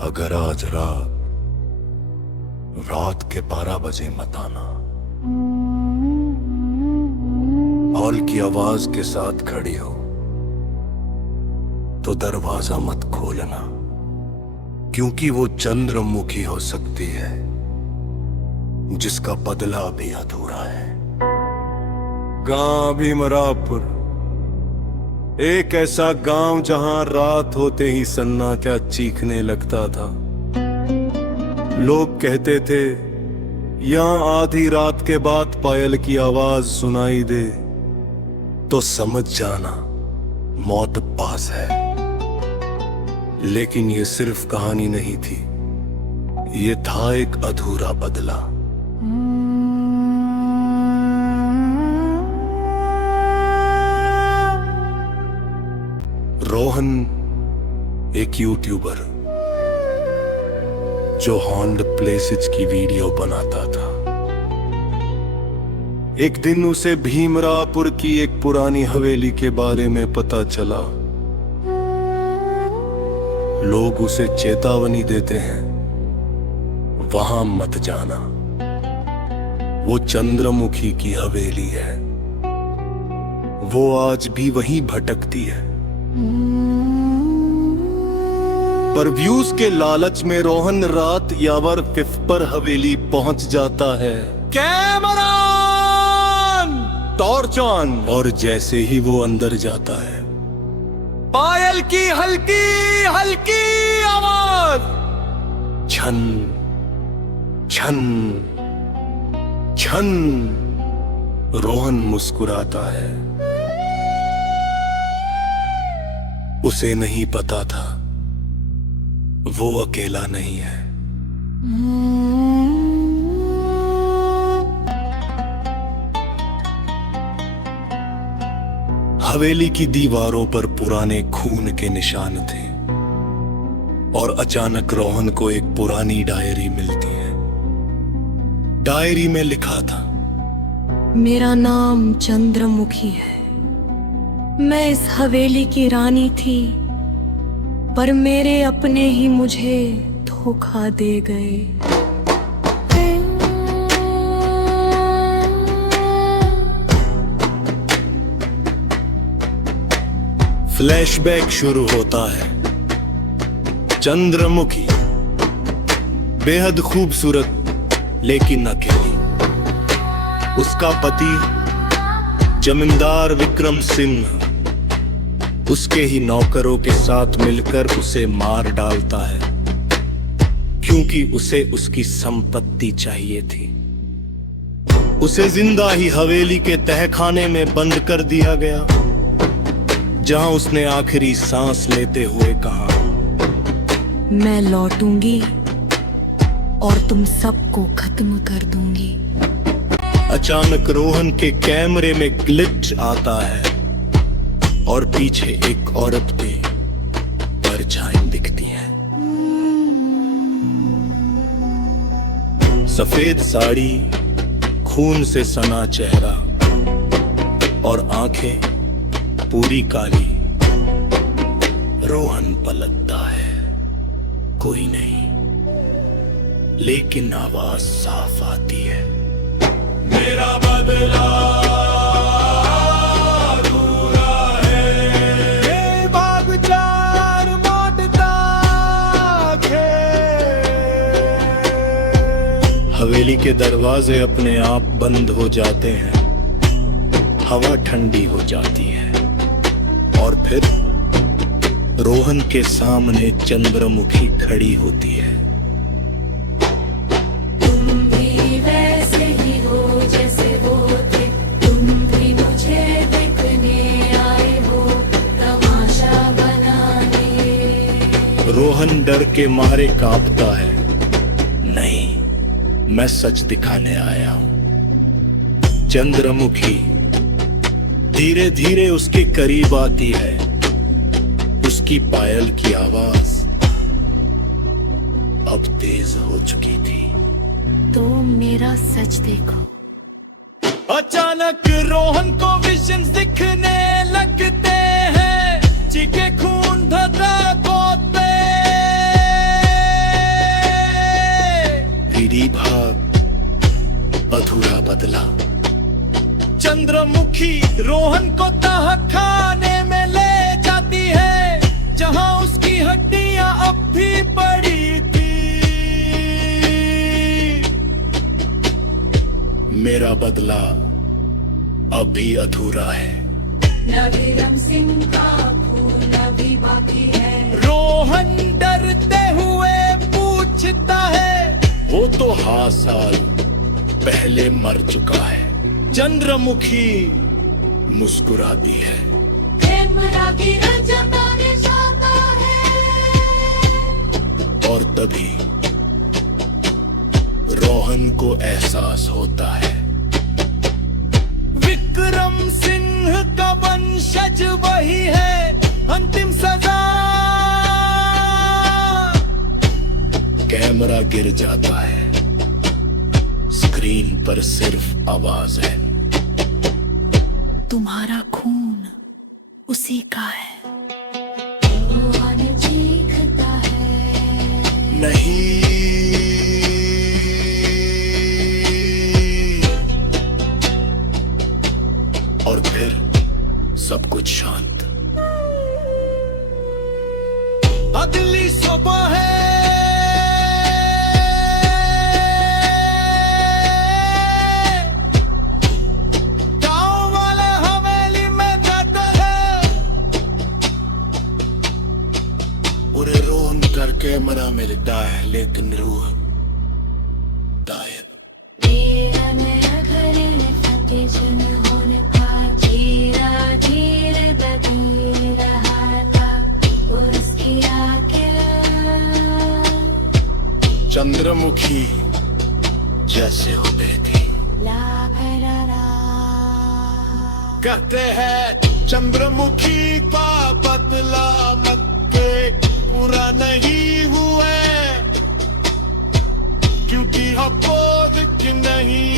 अगर आज रात के 12 बजे मत आना। हॉल की आवाज के साथ खड़ी हो तो दरवाजा मत खोलना, क्योंकि वो चंद्रमुखी हो सकती है जिसका बदला भी अधूरा है। गांव भीमरापुर, एक ऐसा गांव जहां रात होते ही सन्नाटा चीखने लगता था। लोग कहते थे यहां आधी रात के बाद पायल की आवाज सुनाई दे तो समझ जाना मौत पास है। लेकिन ये सिर्फ कहानी नहीं थी, ये था एक अधूरा बदला। रोहन एक यूट्यूबर जो हॉन्ड प्लेसेस की वीडियो बनाता था। एक दिन उसे भीमरापुर की एक पुरानी हवेली के बारे में पता चला। लोग उसे चेतावनी देते हैं, वहां मत जाना, वो चंद्रमुखी की हवेली है, वो आज भी वहीं भटकती है। पर व्यूज के लालच में रोहन रात यावर 5 पर हवेली पहुंच जाता है। कैमरा टॉर्च ऑन, और जैसे ही वो अंदर जाता है, पायल की हल्की हल्की आवाज, छन छन छन। रोहन मुस्कुराता है। उसे नहीं पता था वो अकेला नहीं है। हवेली की दीवारों पर पुराने खून के निशान थे और अचानक रोहन को एक पुरानी डायरी मिलती है। डायरी में लिखा था, मेरा नाम चंद्रमुखी है, मैं इस हवेली की रानी थी, पर मेरे अपने ही मुझे धोखा दे गए। फ्लैशबैक शुरू होता है। चंद्रमुखी बेहद खूबसूरत लेकिन अकेली। उसका पति जमींदार विक्रम सिंह उसके ही नौकरों के साथ मिलकर उसे मार डालता है, क्योंकि उसे उसकी संपत्ति चाहिए थी। उसे जिंदा ही हवेली के तहखाने में बंद कर दिया गया, जहां उसने आखिरी सांस लेते हुए कहा, मैं लौटूंगी और तुम सबको खत्म कर दूंगी। अचानक रोहन के कैमरे में ग्लिच आता है और पीछे एक औरत की परछाई दिखती है। सफेद साड़ी, खून से सना चेहरा और आंखें पूरी काली। रोहन पलटता है, कोई नहीं, लेकिन आवाज साफ आती है, मेरा बदला हवेली के दरवाजे अपने आप बंद हो जाते हैं। हवा ठंडी हो जाती है और फिर रोहन के सामने चंद्रमुखी खड़ी होती है। तुम भी वैसे ही हो जैसे वो थे, तुम भी मुझे देखने आए हो तमाशा बनाने। रोहन डर के मारे कांपता है, नहीं, मैं सच दिखाने आया हूं। चंद्रमुखी धीरे धीरे उसके करीब आती है। उसकी पायल की आवाज अब तेज हो चुकी थी। तो मेरा सच देखो। अचानक रोहन को विजन्स दिखने लगते हैं, चीखे खून धधक होते। रोहन को तहखाने में ले जाती है, जहां उसकी हड्डियां अब भी पड़ी थी। मेरा बदला अभी अधूरा है। नवीरम सिंह का फूल अभी बाकी है। रोहन डरते हुए पूछता है, वो तो 1,000 साल पहले मर चुका है। चंद्रमुखी मुस्कुराती है। और तभी रोहन को एहसास होता है, विक्रम सिंह का वंशज वही है, अंतिम सजा। कैमरा गिर जाता है, स्क्रीन पर सिर्फ आवाज है। तुम्हारा खून उसी का है। चीखता है नहीं, और फिर सब कुछ शांत। अगली सुबह है, गांव वाले हवेली में जाते हैं। उन्हें रोन करके मना मिलता है, लेकिन रूह गायब। चंद्रमुखी जैसे हो गई थी। कहते हैं चंद्रमुखी का बदला मत के पूरा नहीं हुए, क्योंकि अपोध की नहीं